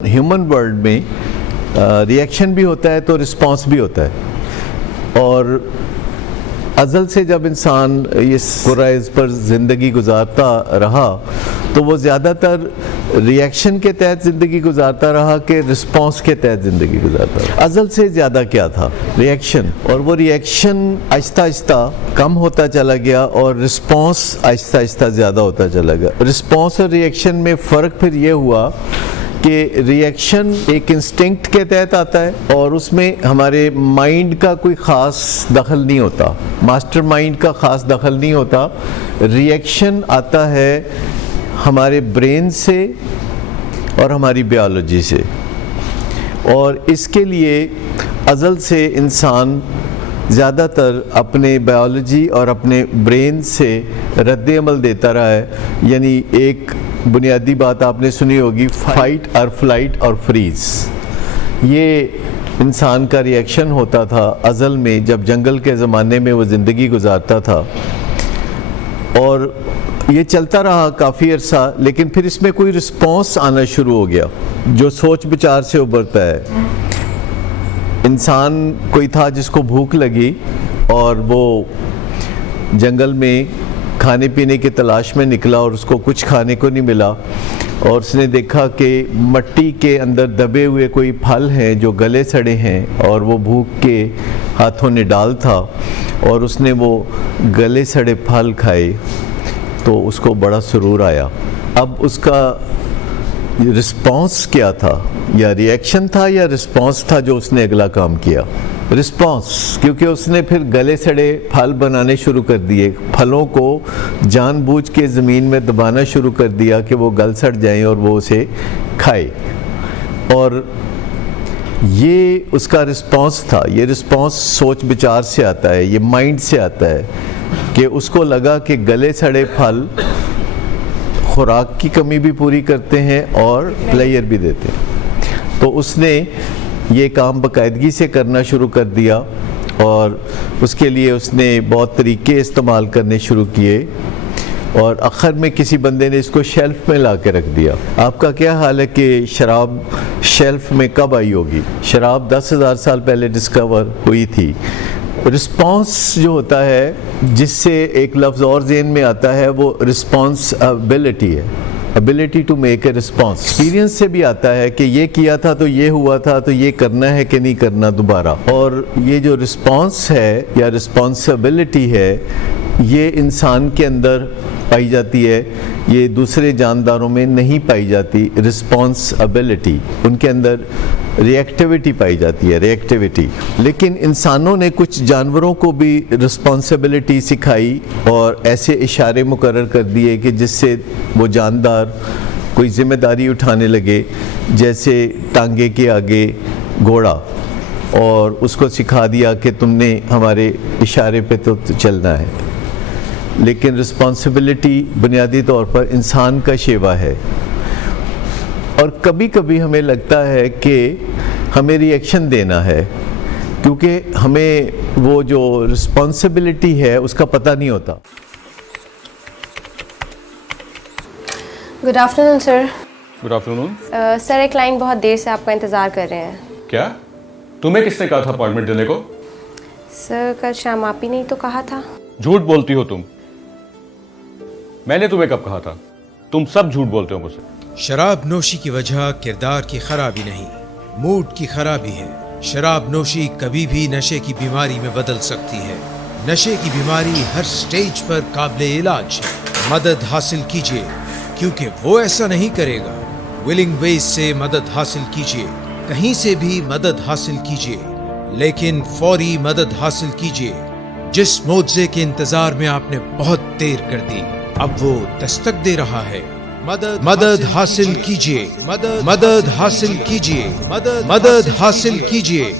Human world में reaction भी होता है तो रिस्पॉन्स भी होता है। और अज़ल से जब इंसान इस कुराइज़ पर ज़िंदगी गुजारता रहा तो वो ज़्यादातर रिएक्शन के तहत ज़िंदगी गुजारता रहा कि रिस्पॉन्स के तहत ज़िंदगी गुजारता रहा। अज़ल से ज़्यादा क्या था? रिएक्शन। और वो रिएक्शन आहिस्ता आहिस्ता कम होता चला गया और रिस्पॉन्स आहिस्ता आहिस्ता ज़्यादा होता चला गया। रिस्पॉन्स और रिएक्शन में फ़र्क फिर ये हुआ कि रिएक्शन एक इंस्टिंक्ट के तहत आता है और उसमें हमारे माइंड का कोई ख़ास दखल नहीं होता, मास्टर माइंड का ख़ास दखल नहीं होता। रिएक्शन आता है हमारे ब्रेन से और हमारी बायोलॉजी से, और इसके लिए अज़ल से इंसान ज़्यादातर अपने बायोलॉजी और अपने ब्रेन से रद्द अमल देता रहा है। यानी एक बुनियादी बात आपने सुनी होगी, फाइट और फ्लाइट और फ्रीज। ये इंसान का रिएक्शन होता था अज़ल में, जब जंगल के ज़माने में वो ज़िंदगी गुजारता था, और ये चलता रहा काफ़ी अरसा। लेकिन फिर इसमें कोई रिस्पॉन्स आना शुरू हो गया जो सोच विचार से उभरता है। इंसान कोई था जिसको भूख लगी और वो जंगल में खाने पीने की तलाश में निकला और उसको कुछ खाने को नहीं मिला, और उसने देखा कि मट्टी के अंदर दबे हुए कोई फल हैं जो गले सड़े हैं, और वो भूख के हाथों ने डाल था और उसने वो गले सड़े फल खाए तो उसको बड़ा सुरूर आया। अब उसका रिस्पॉन्स क्या था? या रिएक्शन था या रिस्पॉन्स था जो उसने अगला काम किया? रिस्पॉन्स, क्योंकि उसने फिर गले सड़े फल बनाने शुरू कर दिए, फलों को जानबूझ के ज़मीन में दबाना शुरू कर दिया कि वो गल सड़ जाएं और वो उसे खाए। और ये उसका रिस्पॉन्स था। ये रिस्पॉन्स सोच विचार से आता है, ये माइंड से आता है कि उसको लगा कि गले सड़े फल खुराक की कमी भी पूरी करते हैं और प्लेयर भी देते हैं। तो उसने ये काम बाकायदगी से करना शुरू कर दिया और उसके लिए उसने बहुत तरीके इस्तेमाल करने शुरू किए, और आखिर में किसी बंदे ने इसको शेल्फ में ला के रख दिया। आपका क्या हाल है कि शराब शेल्फ में कब आई होगी? शराब 10,000 साल पहले डिस्कवर हुई थी। रिस्पॉन्स जो होता है, जिससे एक लफ्ज़ और ज़हन में आता है, वो रिस्पॉन्सिबिलिटी है, ability to make a response. Experience से भी आता है कि ये किया था तो ये हुआ था, तो ये करना है कि नहीं करना दोबारा। और ये जो रिस्पॉन्स है या रिस्पॉन्सिबिलिटी है, ये इंसान के अंदर पाई जाती है, ये दूसरे जानदारों में नहीं पाई जाती। रिस्पॉन्सिबिलिटी, उनके अंदर रिएक्टिविटी पाई जाती है, रिएक्टिविटी। लेकिन इंसानों ने कुछ जानवरों को भी रिस्पॉन्सिबिलिटी सिखाई और ऐसे इशारे मुकर्रर कर दिए कि जिससे वो जानदार कोई ज़िम्मेदारी उठाने लगे, जैसे टांगे के आगे घोड़ा, और उसको सिखा दिया कि तुमने हमारे इशारे पे तो चलना है। लेकिन रिस्पॉन्सिबिलिटी बुनियादी तौर पर इंसान का शेवा है। और कभी कभी हमें लगता है कि हमें रिएक्शन देना है, क्योंकि हमें वो जो रिस्पॉन्सिबिलिटी है उसका पता नहीं होता। Good afternoon sir. Good afternoon. Sir, एक क्लाइंट बहुत देर से आपका इंतज़ार कर रहे हैं। क्या? तुम्हें किसने कहा था अपॉइंटमेंट देने को? सर, कल शाम आप ही ने तो कहा था। झूठ बोलती हो तुम। मैंने तुम्हें कब कहा था? तुम सब झूठ बोलते हो मुझसे। शराब नोशी की वजह किरदार की खराबी नहीं, मूड की खराबी है। शराब नोशी कभी भी नशे की बीमारी में बदल सकती है। नशे की बीमारी हर स्टेज पर काबिल इलाज है। मदद हासिल कीजिए, क्योंकि वो ऐसा नहीं करेगा। विलिंग वेज से मदद हासिल कीजिए, कहीं से भी मदद हासिल कीजिए, लेकिन फौरी मदद हासिल कीजिए। जिस मुआवजे के इंतजार में आपने बहुत देर कर दी, अब वो दस्तक दे रहा है। मदद हासिल कीजिए, मदद हासिल कीजिए, मदद हासिल कीजिए।